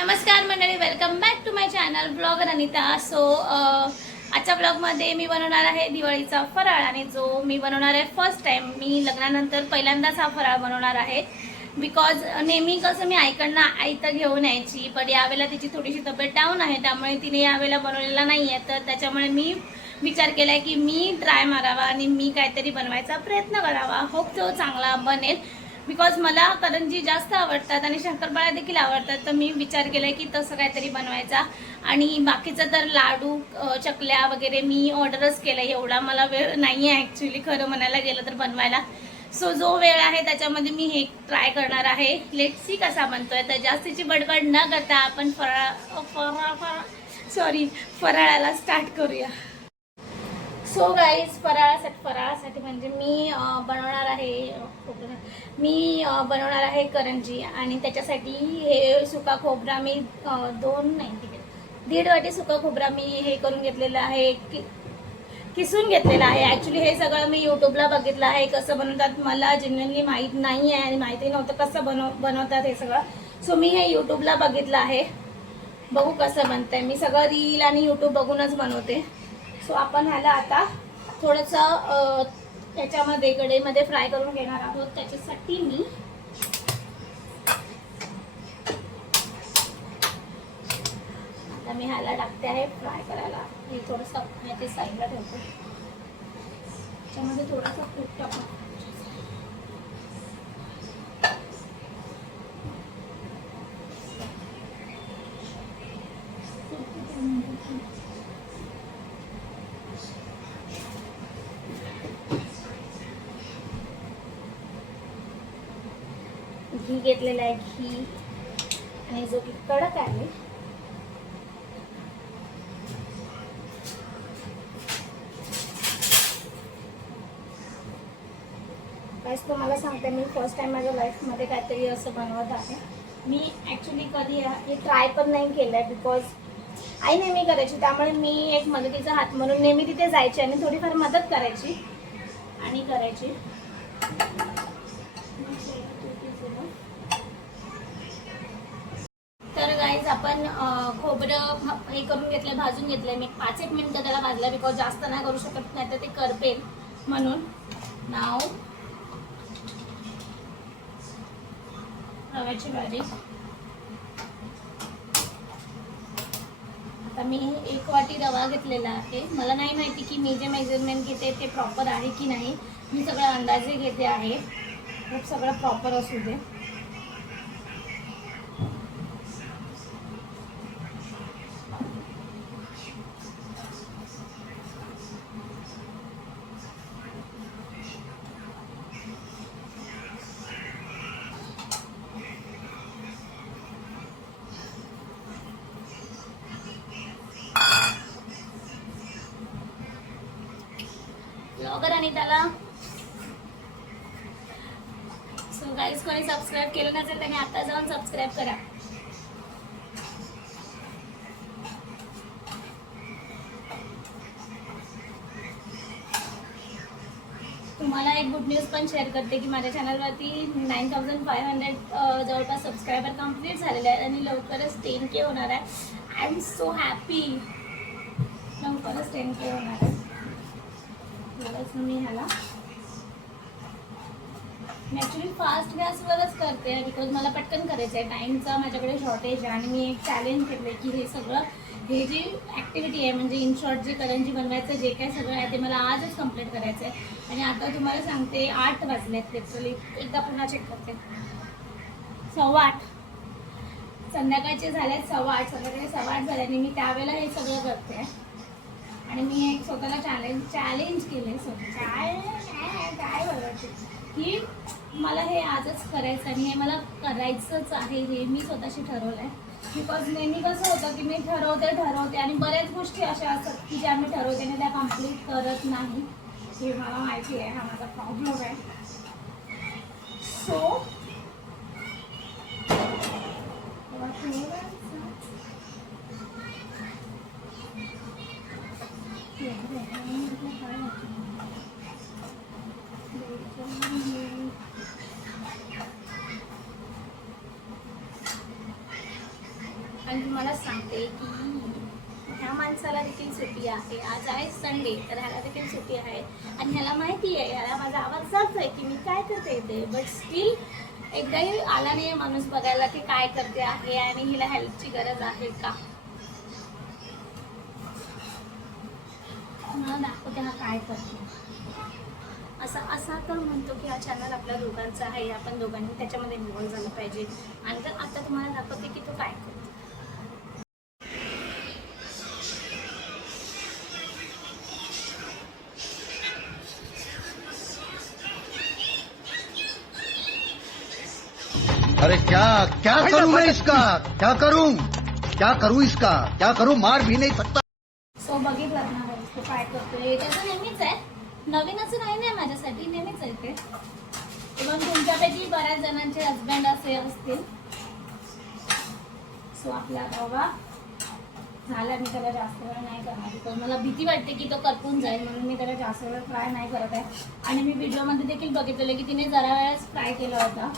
नमस्कार मंडळी, welcome back to my channel blogger Anita. आजच्या ब्लॉगमध्ये मी बनवणार आहे दिवाळीचा फराळ. आणि जो मी बनवणार आहे फर्स्ट टाइम, मी लग्नानंतर पहिल्यांदाच हा फराळ बनवणार आहे. बिकॉज नेहमी कसं मी आईकडनं आयतं घेऊन यायची, पण यावेळेला तिची थोडीशी तब्येत डाऊन आहे, त्यामुळे तिने यावेळेला बनवलेला नाही आहे. तर त्याच्यामुळे मी विचार केला आहे की मी ट्राय मारावा आणि मी काहीतरी बनवायचा प्रयत्न करावा. होप तो चांगला बनेल. बिकॉज मला करंजी जास्त आवडतात आणि शंकरपाळ्या देखील आवडतात, तर मी विचार केला की तसं काहीतरी बनवायचा. आणि बाकीचं तर लाडू, चकल्या वगैरे मी ऑर्डरच केलं. एवढा मला वेळ नाही आहे ॲक्च्युली खरं म्हणायला गेलं तर बनवायला. सो जो वेळ आहे त्याच्यामध्ये मी हे ट्राय करणार आहे. लेट्स सी कसा बनतोय. तर जास्तीची बडबड न करता आपण फराळाला स्टार्ट करूया. सो गाईज, फराळासाठी म्हणजे मी बनवणार आहे करंजी. आणि त्याच्यासाठी हे सुका खोबरा मी 1.5 वाटी सुका खोबरा मी हे करून घेतलेलं आहे, किसून घेतलेलं आहे. ॲक्च्युली हे सगळं मी यूट्यूबला बघितलं आहे कसं बनवतात. मला जेन्युइनली माहीत नाही आहे आणि माहिती नव्हतं कसं बनवतात हे सगळं. सो मी हे यूट्यूबला बघितलं आहे, बघू कसं बनतंय. मी सगळं रील आणि यूट्यूब बघूनच बनवते. सो आपण ह्याला आता थोडंसं त्याच्यामध्ये कढईमध्ये फ्राय करून घेणार आहोत. त्याच्यासाठी मी आता ह्याला टाकते आहे फ्राय करायला. हे थोडंसं ते साईडला ठेवतो. त्याच्यामध्ये थोडासा तूप टाकू. घी घेतलेला आहे, घी. आणि जो की कडक आहे काहीच तुम्हाला सांगते, मी फर्स्ट टाइम माझ्या लाईफमध्ये काहीतरी असं बनवत आहे. मी ॲक्च्युली कधी हे ट्राय पण नाही केलं आहे, बिकॉज आई नेहमी करायची, त्यामुळे मी एक मदतीचा हात म्हणून नेहमी तिथे जायची आणि थोडीफार मदत करायची. तर गाईज, आपण खोबरं हे करून घेतलं, भाजून घेतलं. मी 5-1 मिनिटं त्याला भाजलं, बिकॉज जास्त नाही करू शकत, नाही तर ते करपेल म्हणून. नाव रव्याची भाजी. आता मी 1 वाटी रवा घेतलेला आहे. मला नाही माहिती की मी जे मेजरमेंट घेते ते प्रॉपर आहे की नाही. मी सगळं अंदाजे घेते आहे, खूप सगळं प्रॉपर असू दे. ब्लॉगर अनिताला सो गाईज, कोणी सबस्क्राईब केलं नसेल त्याने आता जाऊन सबस्क्राईब करा. तुम्हाला एक गुड न्यूज पण शेअर करते की माझ्या चॅनलवरती 9500 जवळपास सबस्क्रायबर कंप्लीट झालेले आहेत आणि लवकरच 10K होणार आहे. I am so happy. लवकरच 10K होणार आहे. मी ॲक्च्युली फास्ट गॅसवरच करते बिकॉज मला पटकन करायचं आहे. टाईमचा माझ्याकडे शॉर्टेज आहे आणि मी एक चॅलेंज घेतलं की हे जी ॲक्टिव्हिटी आहे, म्हणजे इन शॉर्ट जे करंजी बनवायचं जे काय सगळं आहे ते मला आजच कंप्लीट करायचं आहे. आणि आता तुम्हाला सांगते 8 वाजलेत लिटरली. एकदा पुन्हा चेक करते. 8:15 संध्याकाळचे झालेत. 8:15 संध्याकाळी 8:15 झाले आणि मी त्यावेळेला हे सगळं करते. आणि मी एक स्वतःला चॅलेंज केले काय बोलायचे की मला हे आजच करायचं आणि हे मला करायचंच आहे. हे मी स्वतःशी ठरवलं आहे. बिकॉज नेहमी कसं होतं की मी ठरवते आणि बऱ्याच गोष्टी अशा असतात की ज्या मी ठरवते आणि त्या कम्प्लीट करत नाही. हे मला माहिती आहे, हा माझा प्रॉब्लेम आहे. सो आणि तुम्हाला सांगते की ह्या माणसाला देखील सुट्टी आहे. आज आहे संडे, तर ह्याला देखील सुट्टी आहे आणि ह्याला माहिती आहे, ह्याला माझा आवाज जात आहे की मी काय करते इथे. बट स्टील एकदाही आला नाही माणूस बघायला की काय करते आहे आणि हिला हेल्पची गरज आहे का. मला दाखवते हा काय करते. असा तर म्हणतो की हा चॅनल आपल्या दोघांचा आहे, आपण दोघांनी त्याच्यामध्ये इन्व्हॉल्व झालं पाहिजे. आणि तर आता तुम्हाला दाखवते की तो काय करतो. अरे क्या क्या करूं मैं इसका, क्या करूं इसका, क्या करूं, मार भी नाही सकता. सो बघितलं ना तो काय करतोय. त्याचं नेहमीच आहे, नवीन असं नाही माझ्यासाठी, नेहमीच आहे ते. इव्हन तुमच्यापैकी बऱ्याच जणांचे हजबंड असे असतील. सो आपला बाबा झाला, मी त्याला जास्त वेळ नाही करणार बिकॉज मला भीती वाटते की तो करपून जाईल, म्हणून मी त्याला जास्त वेळ फ्राय नाही करत आहे. आणि मी व्हिडिओमध्ये देखील बघितलेलं की तिने जरा वेळच फ्राय केला होता.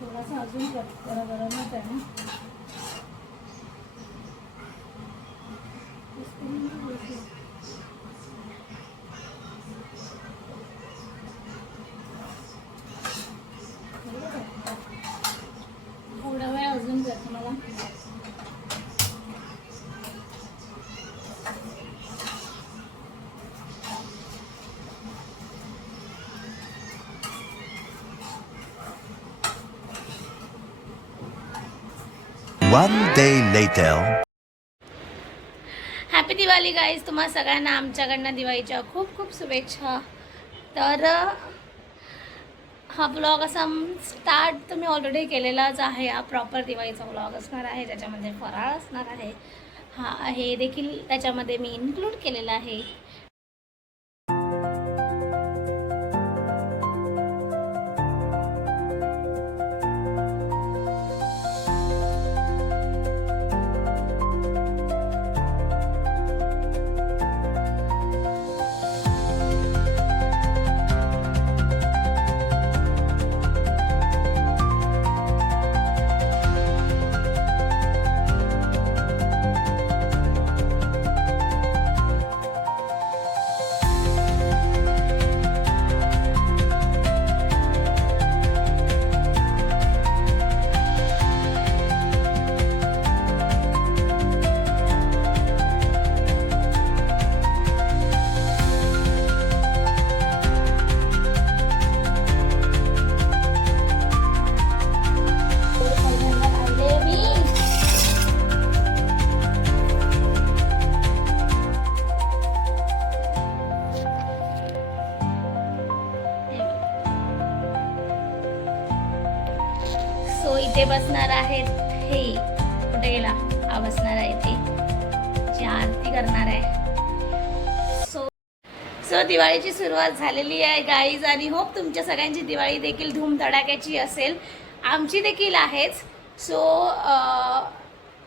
थोडासा अजून जरा गरमच आहे ना. थोडा वेळ अजून करते मला. One day later. Happy Diwali guys. तुम्हा सगळ्यांना आमच्याकडनं दिवाळीच्या खूप खूप शुभेच्छा. तर हा ब्लॉग असा स्टार्ट तर मी ऑलरेडी केलेलाच आहे. हा प्रॉपर दिवाळीचा ब्लॉग असणार आहे, ज्याच्यामध्ये फराळ असणार आहे. हा हे देखील त्याच्यामध्ये मी इन्क्लूड केलेला आहे. सो इथे बसणार आहेत, हे कुठे गेला, हा बसणार आहे ते, जी आरती करणार आहे. सो दिवाळीची सुरुवात झालेली आहे गाईज, आणि होप तुमच्या सगळ्यांची दिवाळी देखील धूमधडाक्याची असेल. आमची देखील आहेच. सो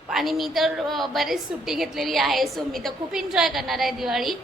आणि मी तर बरीच सुट्टी घेतलेली आहे. सो मी तर खूप एन्जॉय करणार आहे दिवाळी.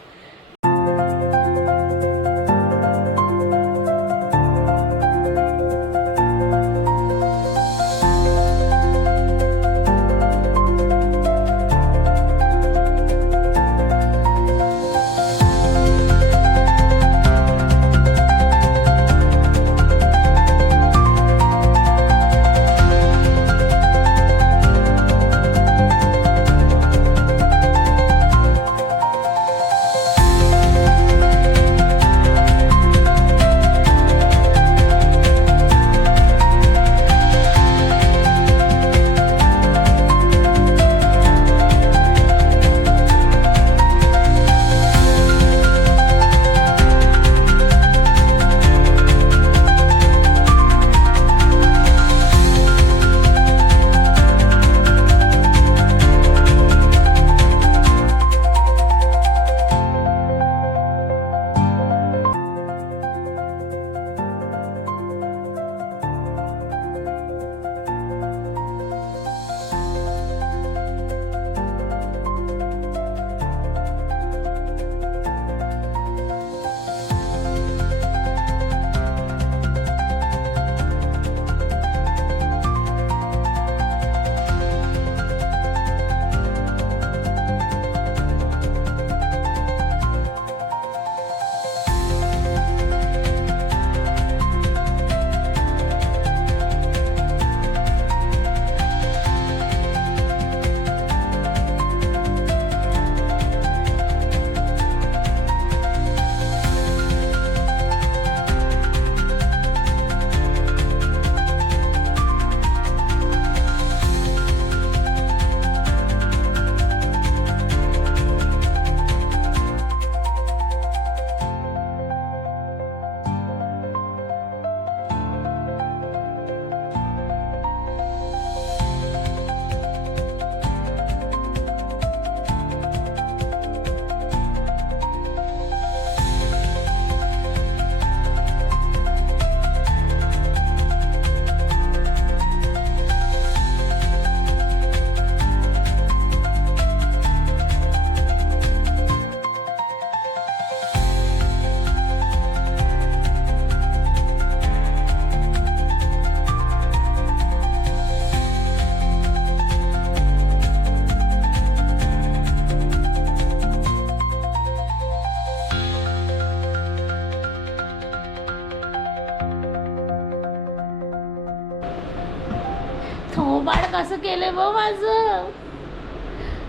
थोबाड कसं केलंय बघ माझं.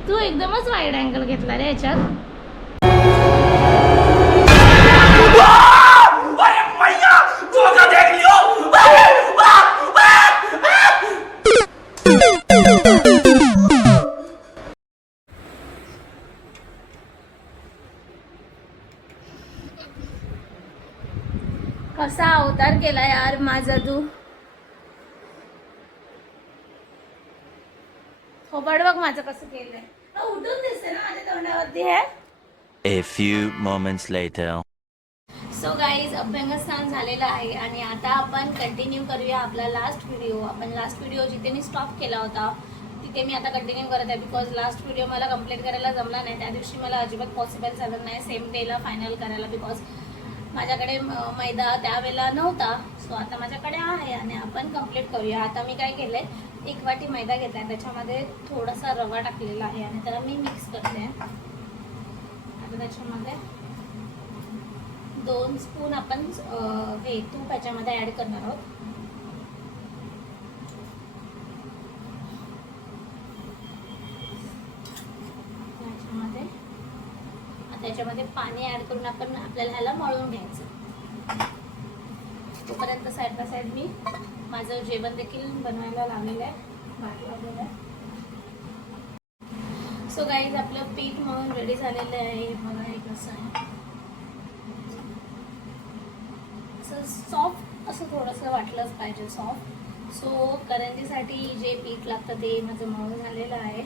तू एकदमच वाईड अँगल घेतला रे याच्यात. कसा अवतार केला यार माझा तू. थोबाड बघ माझं कसं केलंय. उठून दिसते ना माझ्या तोंडावरती हे. A few moments later. So guys अभ्यंगस्नान झालेलं आहे आणि आता आपण कंटिन्यू करूया आपला लास्ट व्हिडिओ. आपण लास्ट व्हिडिओ जिथे मी स्टॉप केला होता तिथे मी आता कंटिन्यू करत आहे. बिकॉज लास्ट व्हिडिओ मला कंप्लीट करायला जमला नाही. त्या दिवशी मला अजिबात पॉसिबल झालं नाही सेम डेला फायनल करायला. बिकॉज माझ्याकडे मैदा त्यावेळेला नव्हता. सो आता माझ्याकडे आहे आणि आपण कंप्लीट करूया. आता मी काय केलं आहे, 1 वाटी मैदा घेतला आहे, त्याच्यामध्ये थोडासा रवा टाकलेला आहे आणि त्याला मी मिक्स करते. आता त्याच्यामध्ये 2 स्पून आपण हे तूप ह्याच्यामध्ये ॲड करणार आहोत. त्याच्यामध्ये पाणी ॲड करून आपण आपल्याला ह्याला मळून घ्यायचं. तोपर्यंत साईड बाय साईड मी माझं जेवण देखील बनवायला लावलेलं आहे, भात लावलेलं आहे. सो गाईज आपलं पीठ मळून रेडी झालेलं आहे. बघा हे कसं आहे, असं सॉफ्ट असं थोडंसं वाटलंच पाहिजे सॉफ्ट. सो करंजीसाठी जे पीठ लागतं ते माझं मळून झालेलं आहे.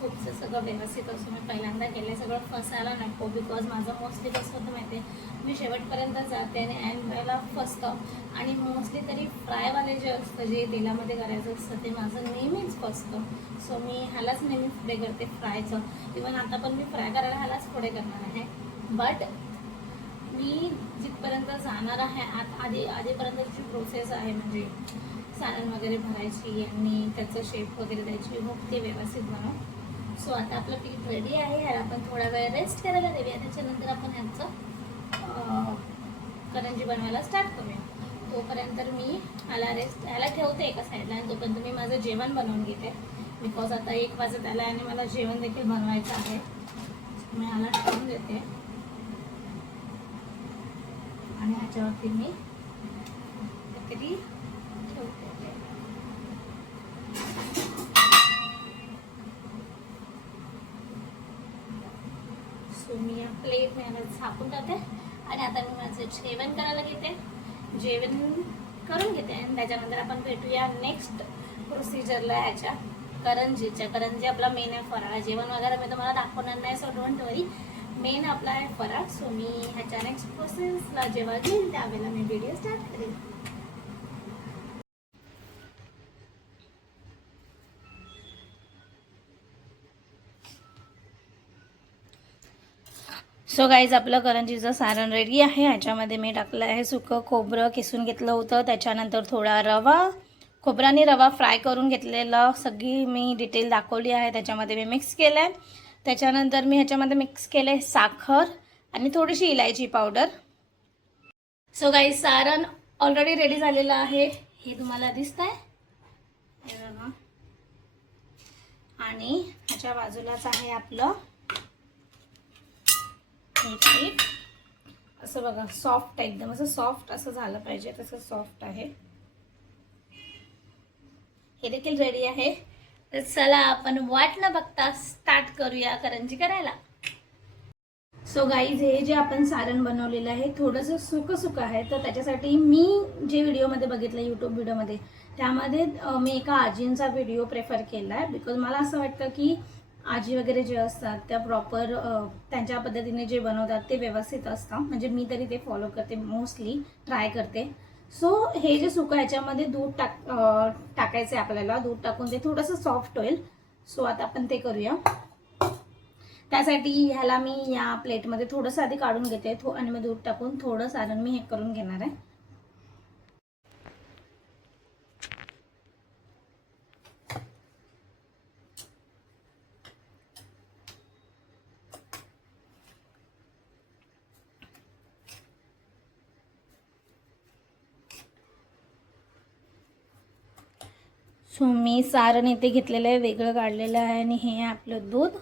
खूपचं सगळं व्यवस्थित असं मी पहिल्यांदा केलं, सगळं फसायला नको. बिकॉज माझं मोस्टली कसं होतं माहिती आहे, मी शेवटपर्यंत जाते आणि अँड वेळेला फसतं. आणि मोस्टली तरी फ्रायवाले जे असतं, जे तेलामध्ये करायचं असतं, ते माझं नेहमीच फसतं. सो मी ह्यालाच नेहमी पुढे करते फ्रायचं. इवन आता पण मी फ्राय करायला ह्यालाच पुढे करणार आहे. बट मी जिथपर्यंत जाणार आहे आधीपर्यंतची प्रोसेस आहे, म्हणजे सारण वगैरे भरायची आणि त्याचं शेप वगैरे द्यायची, मग ते व्यवस्थित बनव. सो आता आपलं पीठ रेडी आहे. ह्याला आपण थोडा वेळ रेस्ट करायला देऊया. त्याच्यानंतर आपण ह्याचं करंजी बनवायला स्टार्ट करूया. तोपर्यंत मी ह्याला ठेवते एका साईडला आणि तोपर्यंत मी माझं जेवण बनवून घेते. बिकॉज आता 1 वाजत आला आणि मला जेवण देखील बनवायचं आहे. मी ह्याला ठेवून देते आणि ह्याच्यावरती मी काहीतरी ठेवते. सो मी या प्लेट ह्याला झाकून टाकते आणि आता मी माझं जेवण करायला घेते. जेवण करून घेते आणि त्याच्यानंतर आपण भेटूया नेक्स्ट प्रोसिजरला ह्याच्या करंजीच्या. करंजी आपला मेन आहे फराळ. जेवण वगैरे मी तुम्हाला दाखवणार नाही, सो डोंट वरी. मेन आपला आहे फराळ. सो मी ह्याच्या नेक्स्ट प्रोसेसला जेव्हा घेईन त्यावेळेला मी व्हिडिओ स्टार्ट करेन. सो गाईज आपलं करंजीचं सारण रेडी आहे. ह्याच्यामध्ये मी टाकलं आहे सुकं खोबरं किसून घेतलं होतं, त्याच्यानंतर थोडा रवा, खोबरा आणि रवा फ्राय करून घेतलेलं सगळी मी डिटेल दाखवली आहे. त्याच्यामध्ये मी मिक्स केलं आहे. त्याच्यानंतर मी ह्याच्यामध्ये मिक्स केलं आहे साखर आणि थोडीशी इलायची पावडर. सो गाईज सारण ऑलरेडी रेडी झालेलं आहे, हे तुम्हाला दिसत आहे आणि ह्याच्या बाजूलाच आहे आपलं पीठ. असं बघा सॉफ्ट आहे, एकदम असं सॉफ्ट असं झालं पाहिजे, तसं सॉफ्ट आहे. हे देखील रेडी आहे. तर चला आपण वाट न बघता स्टार्ट करूया करंजी करायला. सो गाईज हे जे आपण सारण बनवलेलं आहे थोडंसं सुकं आहे. तर त्याच्यासाठी मी जे व्हिडिओमध्ये बघितलं यूट्यूब व्हिडिओमध्ये, त्यामध्ये मी एका आजींचा व्हिडिओ प्रेफर केला आहे. बिकॉज मला असं वाटतं की आजी वगैरे जे असतात त्या प्रॉपर त्यांच्या पद्धतीने जे बनवतात ते व्यवस्थित असतं. म्हणजे मी तरी ते फॉलो करते, मोस्टली ट्राय करते. सो हे जे सुकं ह्याच्यामध्ये दूध टाकायचं आहे आपल्याला. दूध टाकून ते थोडंसं सॉफ्ट होईल. सो आता आपण ते करूया. त्यासाठी ह्याला मी या प्लेटमध्ये थोडंसं आधी काढून घेते आणि मग दूध टाकून थोडं सारण मी हे करून घेणार आहे. सो मी सारण इथे घेतलेलं आहे, वेगळं काढलेलं आहे आणि हे आहे आपलं दूध.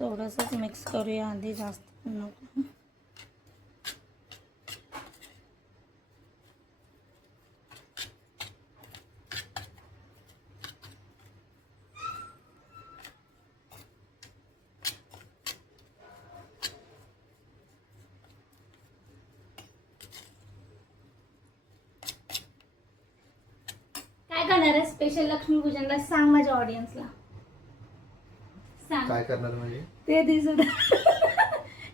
थोडंसंच मिक्स करूया आधी, जास्त नको. काय करणार आहे स्पेशल लक्ष्मीपूजनला? सांग माझ्या ऑडियन्सला. सांग काय करणार म्हणजे ते दिसत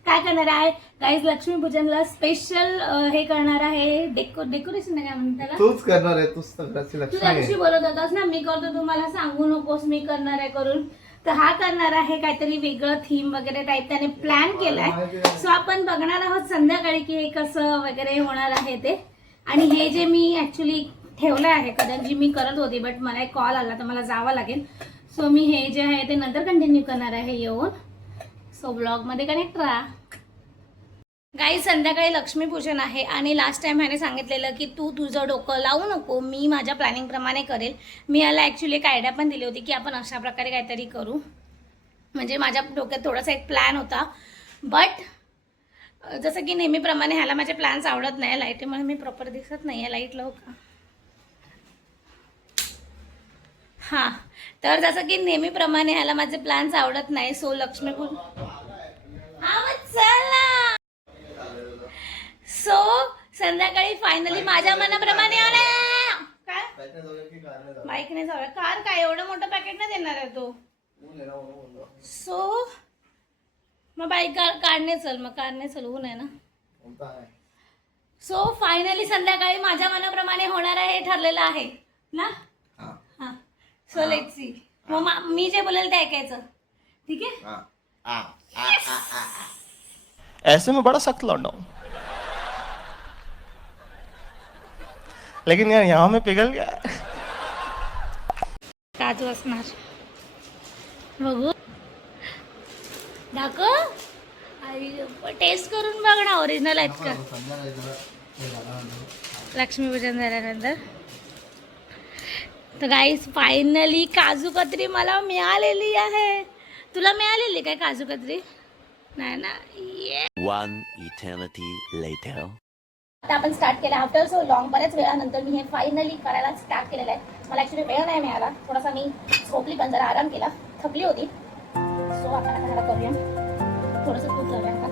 काय करणार आहे गाईज? लक्ष्मीपूजनला स्पेशल हे करणार आहे, डेकोरेशन काय म्हणतात त्याला? तूच करणार आहे, तूच सगळ्याची तू लक्ष्मी त्या दिवशी आहे. बोलत होतास ना, मी करतो तुम्हाला सांगू नकोस मी करणार आहे करून. तर हा करणार आहे काहीतरी वेगळं थीम वगैरे टाईप त्याने प्लॅन केलाय. सो आपण बघणार आहोत संध्याकाळी की हे कसं वगैरे होणार आहे ते. आणि हे जे मी ऍक्च्युली ठेवलं आहे कारण जी मी करत होती, बट मला एक कॉल आला तर मला जावं लागेल. सो मी हे जे आहे ते नंतर कंटिन्यू करणार आहे येऊन. सो ब्लॉगमध्ये कनेक्ट राहा. गाई संध्याकाळी लक्ष्मीपूजन आहे आणि लास्ट टाइम ह्याने सांगितलेलं की तू तुझं डोकं लावू नको, मी माझ्या प्लॅनिंगप्रमाणे करेल. मी याला ॲक्च्युली एक आयडिया पण दिली होती की आपण अशा प्रकारे काहीतरी करू. म्हणजे माझ्या डोक्यात थोडासा एक प्लॅन होता, बट जसं की नेहमीप्रमाणे ह्याला माझे प्लॅन्स आवडत नाही. लाईटीमुळे मी प्रॉपर दिसत नाही आहे, लाईट लावू का? हां, तर जसं की नेहमीप्रमाणे ह्याला माझे प्लॅन्स आवडत नाही. सो लक्ष्मीपूजन चला. सो संध्याकाळी फायनली माझ्या मनाप्रमाणे होणार. काय बाईकने जाऊया? कार काय एवढं मोठं पॅकेट नाही देणार आहे तो. सो मग बाईक कारने चल, मग कारने चल, ऊन आहे ना. सो फायनली संध्याकाळी माझ्या मनाप्रमाणे होणार आहे हे ठरलेलं आहे ना. हां, सो लेट्स सी. मग मी जे बोलेल ते ऐकायचं, ठीक आहे? ऐसे में बड़ा सख्त लौंडा हूं, लेकिन यार यहाँ में पिघल गया. काजू असणार, बघू दाखव. टेस्ट करून बघ ना, ओरिजिनल आहेत का. लक्ष्मीपूजन झाल्यानंतर तर गाईस फायनली काजू कतरी मला मिळालेली आहे. तुला मिळालेली काय काजू कतरी? नाही ना. One eternity later. आता आपण स्टार्ट केलं आफ्टर सो लॉंग. बऱ्याच वेळानंतर मी हे फायनली करायला स्टार्ट केलेलं आहे. मला ॲक्च्युली वेळ नाही मिळाला, थोडासा मी झोपली पण जरा आराम केला, थकली होती. सो आपण आता ह्याला करूया. थोडंसं तूप लावूया आता.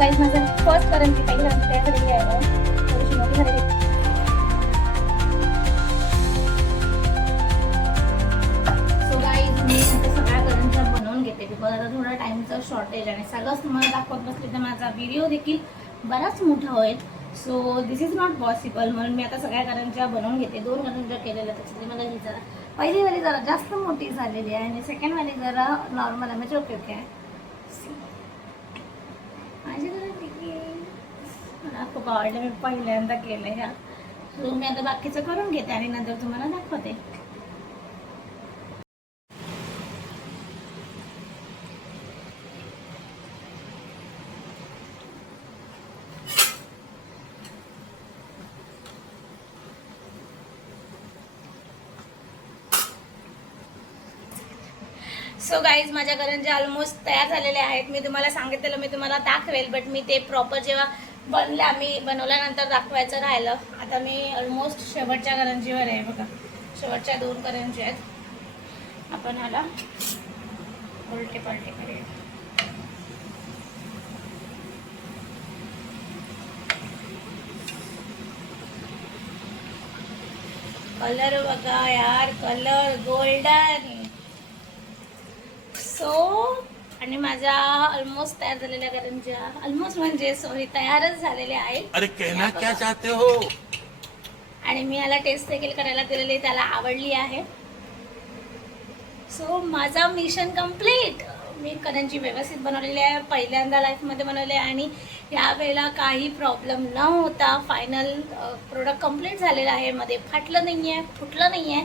गाईज माझं फर्स्ट करंजी पहिलं त्याकडे आहे थोडीशी मोठी झालेली. होईल आणि सगळंच तुम्हाला दाखवत बसले तर माझा व्हिडिओ देखील बराच मोठा होईल. So this is not possible. म्हणून मी आता सगळ्या करंज्या बनवून घेते. 2 करंज्या केलेल्या त्याच्यातली मला ही जरा पहिलीवाली जरा जास्त मोठी झालेली आहे आणि सेकंडवाली जरा नॉर्मल आहे. म्हणजे ओके ओके आहे. माझी जरा ठीक आहे. मला खूप आवडलं. मी पहिल्यांदा केलं ह्या. सो मी आता बाकीचं करून घेते आणि नंतर तुम्हाला दाखवते. सो गाईज माझ्या करंज्या ऑलमोस्ट तयार झालेल्या आहेत. मी तुम्हाला सांगितलेलं मी तुम्हाला दाखवेल, बट मी ते प्रॉपर जेव्हा बनवल्यानंतर दाखवायचं राहिलं. आता मी ऑलमोस्ट शेवटच्या करंजीवर आहे बघा. शेवटच्या 2 करंजी आहेत. आपण ह्याला उलटे पलटे करूया. कलर बघा यार, कलर गोल्डन. सो आणि माझ्या ऑलमोस्ट तयार झालेल्या करंज्या ऑलमोस्ट म्हणजे सॉरी तयारच झालेल्या आहेत. अरे कहना क्या चाहते हो. आणि मी याला टेस्ट देखील करायला दिलेली, त्याला आवडली आहे. सो माझा मिशन कम्प्लीट. मी करंजी व्यवस्थित बनवलेली आहे. पहिल्यांदा लाईफमध्ये बनवले आणि यावेळेला काही प्रॉब्लेम न होता फायनल प्रोडक्ट कम्प्लीट झालेला आहे. मध्ये फाटलं नाही आहे, फुटलं नाही आहे,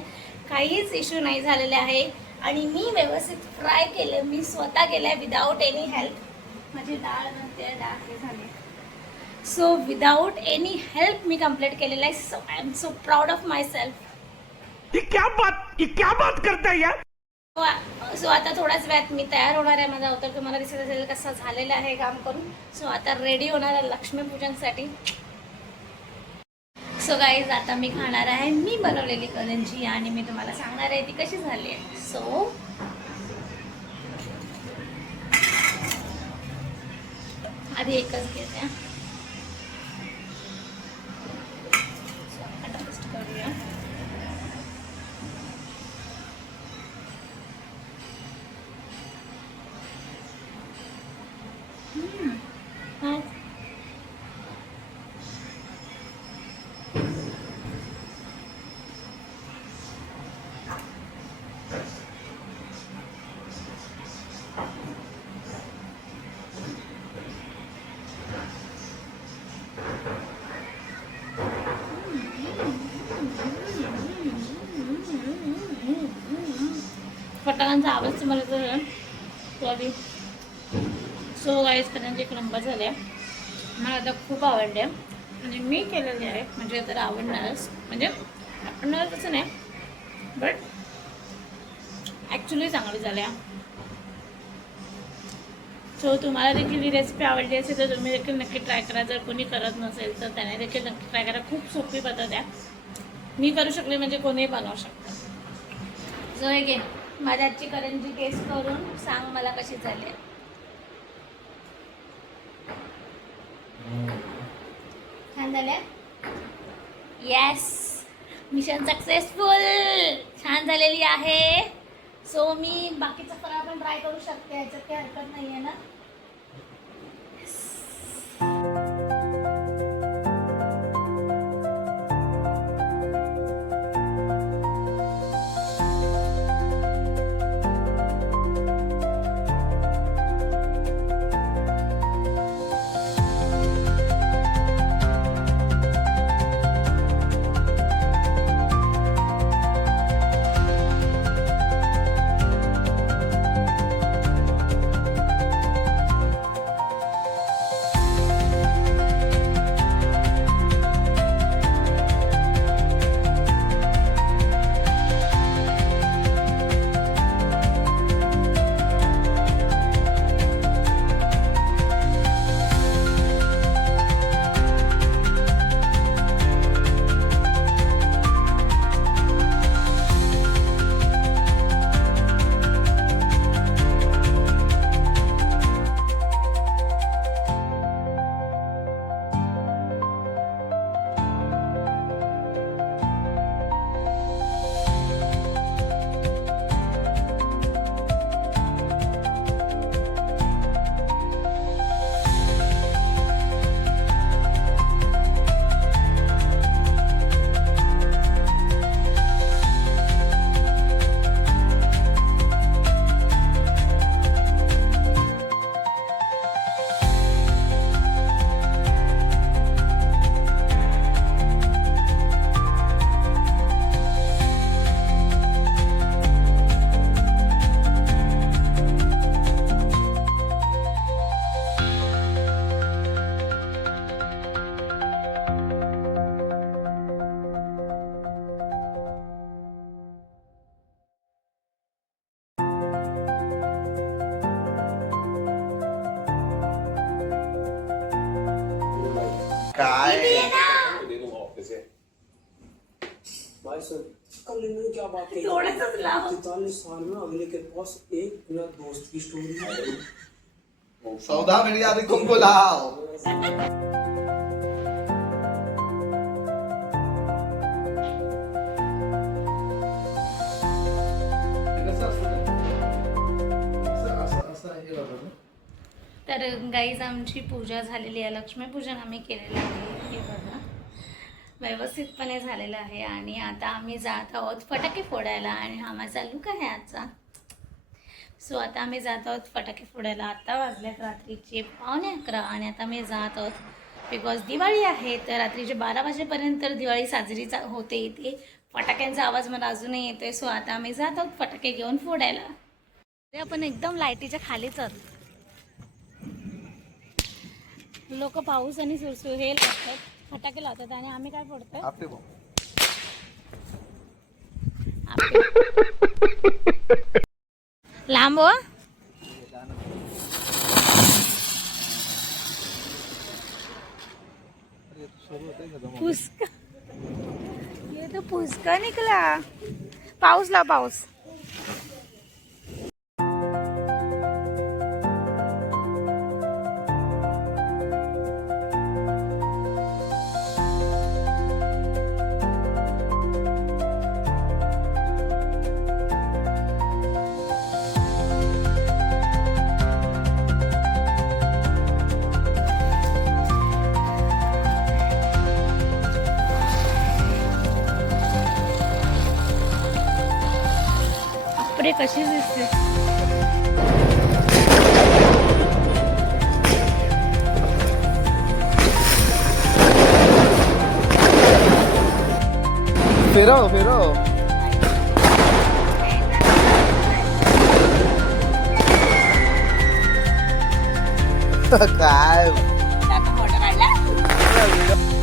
काहीच इश्यू नाही झालेले आहे. आणि मी व्यवस्थित ट्राय केलं. मी स्वतः केलं आहे विदाऊट एनी हेल्प. माझी डाळ नंतर डाळ हे झाले. So without any help me complete केलेलं आहे. So I am so proud of my self. ये क्या बात करता है यार. सो आता थोड्याच वेळात मी तयार होणार आहे. माझा अवतार तुम्हाला दिसत असेल कसं झालेलं आहे काम करून. सो आता रेडी होणार आहे लक्ष्मीपूजनसाठी. सो गाईज आता मी खाणार आहे मी बनवलेली करंजी आणि मी तुम्हाला सांगणार आहे ती कशी झाली आहे. सो आधी एकच घेते. करूया. फटाकांचा आवाज मला तर सॉरी. सो गाईज करंजी एक नंबर झाले. मला आता खूप आवडले आणि मी केलेले आहे म्हणजे तर आवडणारच. म्हणजे आवडणार तसं नाही बट ॲक्च्युली चांगली झाल्या. सो तुम्हाला देखील ही रेसिपी आवडली असेल तर तुम्ही देखील नक्की ट्राय करा. जर कोणी करत नसेल तर त्याने देखील नक्की ट्राय करा. खूप सोपी पद्धत आहे. मी करू शकले म्हणजे कोणीही बनवू शकतं. जो हे घे माझ्या आजची करंजी टेस्ट करून सांग मला कशी झाली. छान झाल्या. Yes mission successful. छान झालेली आहे. सो मी बाकीचा फराळ पण ट्राय करू शकते. याच्यात काही हरकत नाही आहे ना. भाई सर कल इन्होंने क्या बात कही? थोड़ासाच लाव. 43 साल में अगले के पास एक बिना दोस्त की स्टोरी है. 14 मिनट आधी तुमको लाओ. तर गाईज आमची पूजा झालेली आहे, लक्ष्मीपूजन आम्ही केलेलं आहे. हे बघा व्यवस्थितपणे झालेलं आहे. आणि आता आम्ही जात आहोत फटाके फोडायला. आणि हा माझा लुक आहे आजचा. सो आता आम्ही जात आहोत फटाके फोडायला. आता वाजलेत रात्रीचे 11:15 आणि आता मी जात आहोत बिकॉज दिवाळी आहे. तर रात्रीचे 12 वाजेपर्यंत दिवाळी साजरी होते इथे. फटाक्यांचा आवाज मला अजूनही येतोय. सो आता आम्ही जात आहोत फटाके घेऊन फोडायला. ते आपण एकदम लाईटीच्या खालीच आहोत. लोक पाऊस आणि सुरसुर हे लावतात, फटाके लावतात आणि आम्ही काय फोडतोय? लांब हो. पुस्का, ये तो पुस्का निकला. पाऊस ला पाऊस. बापरे कशी दिसते. फिरो फिरो. काय फोटो काढला. थोडा दिसत नाही.